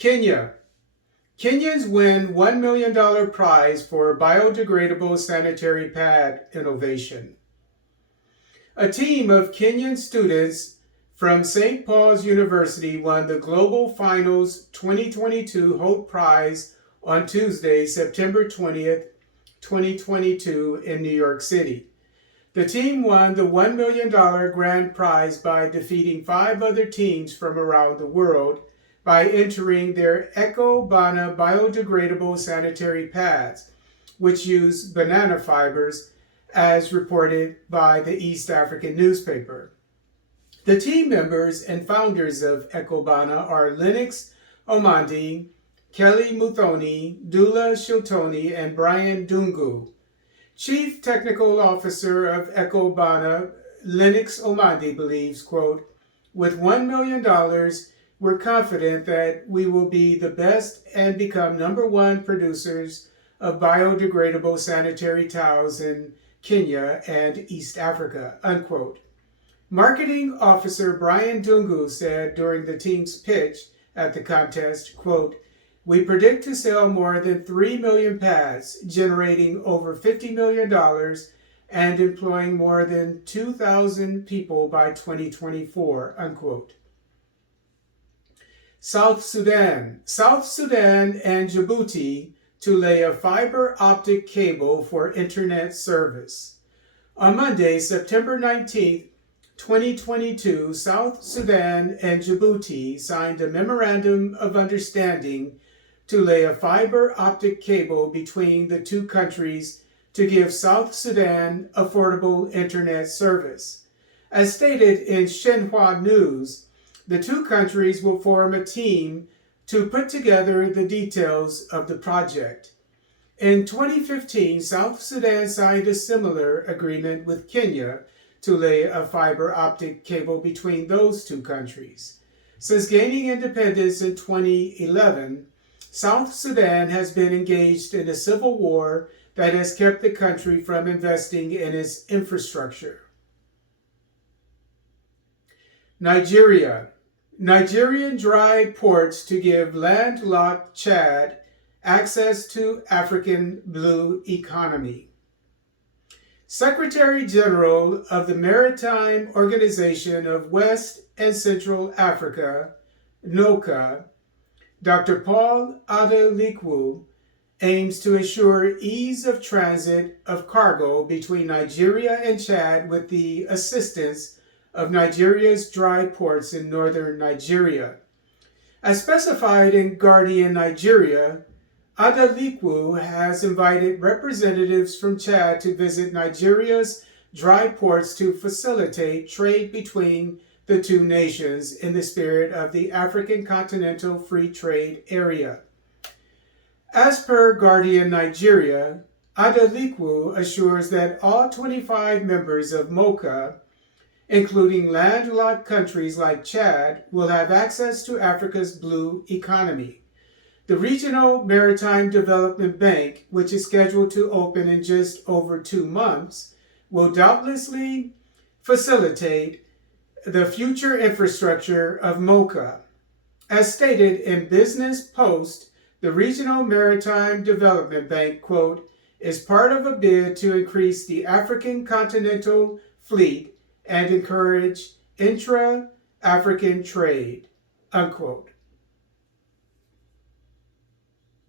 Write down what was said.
Kenya. Kenyans win $1 million prize for biodegradable sanitary pad innovation. A team of Kenyan students from St. Paul's University won the Global Finals 2022 Hult Prize on Tuesday, September 20th, 2022 in New York City. The team won the $1 million grand prize by defeating 5 other teams from around the world by entering their Eco-Bana biodegradable sanitary pads, which use banana fibers, as reported by the East African newspaper. The team members and founders of Eco-Bana are Lennox Omondi, Keylie Muthoni, Dullah, Shiltone, and Brian Ndung'u. Chief Technical Officer of Eco-Bana, Lennox Omondi, believes, quote, "With $1 million, we're confident that we will be the best and become #1 producers of biodegradable sanitary towels in Kenya and East Africa," unquote. Marketing Officer Brian Ndung'u said during the team's pitch at the contest, quote, "We predict to sell more than 3 million pads, generating over $50 million and employing more than 2,000 people by 2024, unquote. South Sudan and Djibouti to lay a fiber optic cable for internet service. On Monday, September 19th, 2022, South Sudan and Djibouti signed a memorandum of understanding to lay a fiber optic cable between the two countries to give South Sudan affordable internet service. As stated in Xinhua News, the two countries will form a team to put together the details of the project. In 2015, South Sudan signed a similar agreement with Kenya to lay a fiber optic cable between those two countries. Since gaining independence in 2011, South Sudan has been engaged in a civil war that has kept the country from investing in its infrastructure. Nigerian dry ports to give landlocked Chad access to African blue economy. Secretary General of the Maritime Organization of West and Central Africa, NOCA, Dr. Paul Adalikwu, aims to ensure ease of transit of cargo between Nigeria and Chad with the assistance of Nigeria's dry ports in northern Nigeria. As specified in Guardian Nigeria, Adalikwu has invited representatives from Chad to visit Nigeria's dry ports to facilitate trade between the two nations in the spirit of the African Continental Free Trade Area. As per Guardian Nigeria, Adalikwu assures that all 25 members of MOCA, including landlocked countries like Chad, will have access to Africa's blue economy. The Regional Maritime Development Bank, which is scheduled to open in just over 2 months, will doubtlessly facilitate the future infrastructure of MOCA. As stated in Business Post, the Regional Maritime Development Bank, quote, is part of a bid to increase the African continental fleet and encourage intra-African trade, unquote.